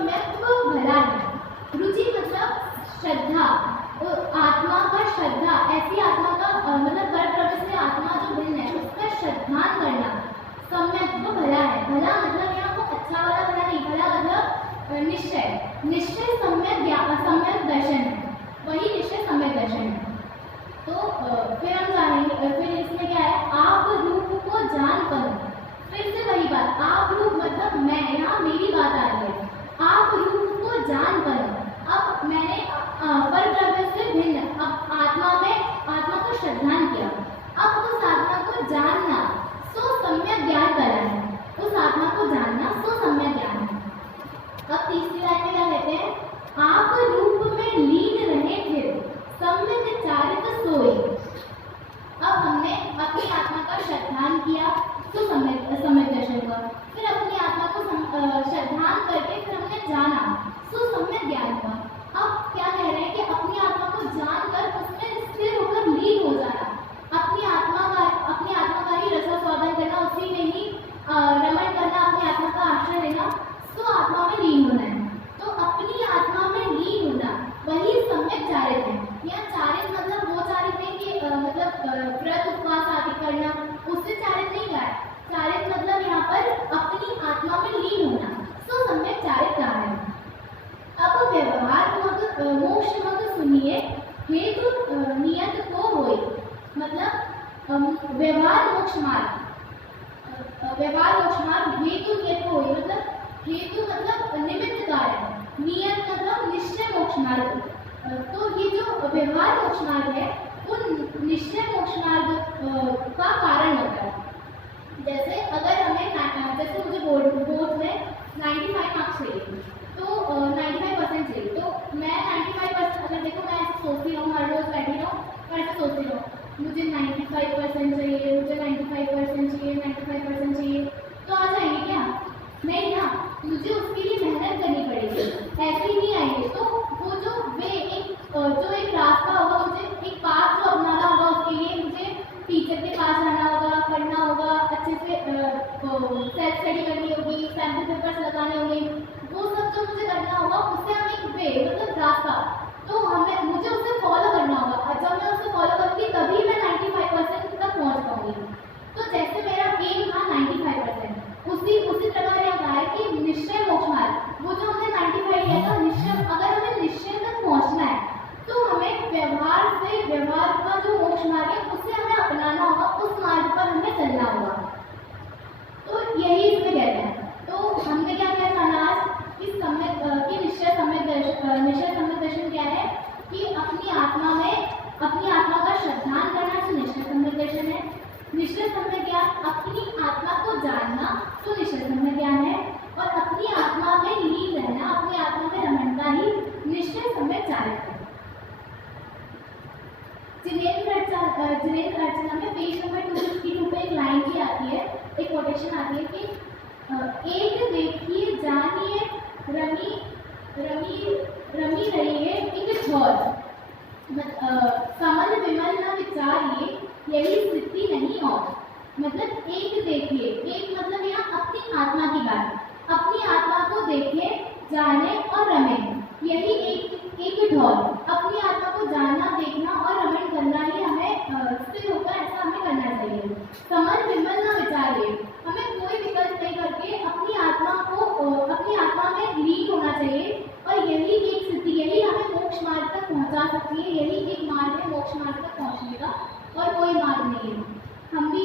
सम्यक भला है। रुचि मतलब श्रद्धा, आत्मा का श्रद्धा, ऐसी आत्मा का मतलब पर प्रवृत्ति आत्मा जो भिन्न है उसका श्रद्धान करना सम्यक भला है। भला मतलब यहाँ को अच्छा वाला भला नहीं, भला मतलब निश्चय, निश्चय सम्यक दर्शन है, वही निश्चय सम्यक दर्शन है। तो फिर हम जानेंगे, फिर इसमें क्या है, आप रूप को जान करो। फिर से वही बात, आप रूप मतलब मैं, यहाँ मेरी बात आ रही है, आप रूप को जान करो। अब मैंने पर द्रव्य से भिन्न, अब आत्मा को श्रद्धान किया, अब उस आत्मा को जानना सो सम्यक ज्ञान करा है, उस आत्मा को जानना सो सम्यक ज्ञान है। अब तीसरी लाइन में क्या कहते हैं, आप रूप में लीन रहे फिर सम्यक चारित सोई। अब हमने अपनी आत्मा का श्रद्धान किया तो सम्यक दर्शन हुआ, फिर अपनी आत्मा को श्रद्धान करके फिर हमने जाना तो सम्यक ज्ञान हुआ। अब क्या कह रहे हैं कि अपनी आत्मा को जानकर उसमें स्थिर होकर लीन हो जाना, अपनी आत्मा का ही रसास्वादन करना, उसी में ही रमण करना, अपनी आत्मा का आश्रय लेना, तो आत्मा में लीन होना है। तो अपनी आत्मा में लीन होना वही सम्यक चारित है। यहाँ चारित मतलब वो चारित नहीं कि मतलब व्रत उपवास आदि करना, उससे चारित नहीं है। चारित मतलब यहाँ पर अपनी आत्मा में लीन होना, सो सम्यक चारित कहा है। अब व्यवहार मोक्ष मत सुनिए, हेतु नियत को होई, मतलब व्यवहार मोक्ष मार्ग, व्यवहार मोक्ष मार्ग हेतु नियत को होई, मतलब हेतु मतलब निमित्त कार्य, नियत मतलब निश्चय मोक्ष मार्ग। तो ये जो व्यवहार मोक्ष मार्ग है वो निश्चय मोक्ष मार्ग का कारण होता है। जैसे अगर हमें जैसे मुझे बोर्ड में 95 मार्क्स चाहिए, तो 95% चाहिए, तो मैं 95% अगर देखो मैं ऐसे सोचती रहूँ, हर रोज बैठी रहूँ और ऐसे सोचती रहूँ मुझे 95% चाहिए, मुझे 95% चाहिए, 95% चाहिए, तो आ जाएंगे क्या? नहीं ना, मुझे उसके लिए मेहनत करनी पड़ेगी, ऐसे ही नहीं आएंगे। तो वो जो एक रास्ता होगा, मुझे एक पाथ जो अपनाना होगा, उसके लिए मुझे टीचर के पास जाना होगा, पढ़ना होगा, अच्छे से सेल्फ स्टडी करनी होगी, सैम्पल पेपर्स लगाने होंगे, वो सब जो मुझे करना होगा उससे हम एक वे मतलब रास्ता, तो मुझे उसे फॉलो करना होगा, और जब मैं उसे फॉलो करूँगी तभी मैं 95% तक पहुँच पाऊँगी। तो जैसे मेरा एम था 95%, उसी प्रकार यहाँ कहा है कि निश्चय मोक्ष मार्ग, वो जो हमने 95 लिया था निश्चय, अगर हमें निश्चय तक पहुँचना है तो हमें व्यवहार का जो मोक्ष मार्ग है उसे हमें अपनाना होगा, उस मार्ग पर हमें चलना होगा। तो यही इसमें कहते हैं। तो हमने क्या जाना आज कि निश्चय सम्यक दर्शन क्या है कि अपनी आत्मा का श्रद्धान करना तो निश्चय सम्यक दर्शन है। निश्चय सम्यक ज्ञान अपनी आत्मा को जानना तो निश्चय सम्यक ज्ञान है, और अपनी आत्मा में लीन रहना, अपनी आत्मा में रमणता ही निश्चय सम्यक चारित है। जिनेन्द्र अर्चना में पेज नंबर 252 पे एक लाइन भी आती है, एक कोटेशन आती है कि एक देखिए जानिए रमी रहिए एक ठौर, समल विमल न विचारिए यही स्थिति नहीं और। मतलब एक देखिए, एक मतलब यहाँ अपनी आत्मा की बात, अपनी आत्मा को देखे, जाने और रमे, यही एक ढौर, अपनी आत्मा को जानना, देखना और रमण करना ही हमें स्थिर होकर ऐसा हमें करना चाहिए। समल विमल न विचारिए, हमें कोई विकल्प नहीं करके अपनी आत्मा में लीन होना चाहिए, और यही एक स्थिति, यही हमें मोक्ष मार्ग तक पहुंचा सकती है, यही एक मार्ग है मोक्ष मार्ग तक पहुंचने का, और कोई मार्ग नहीं है। हम भी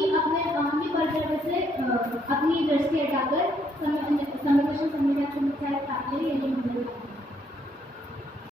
पर से अपनी दृष्टि हटाकर समय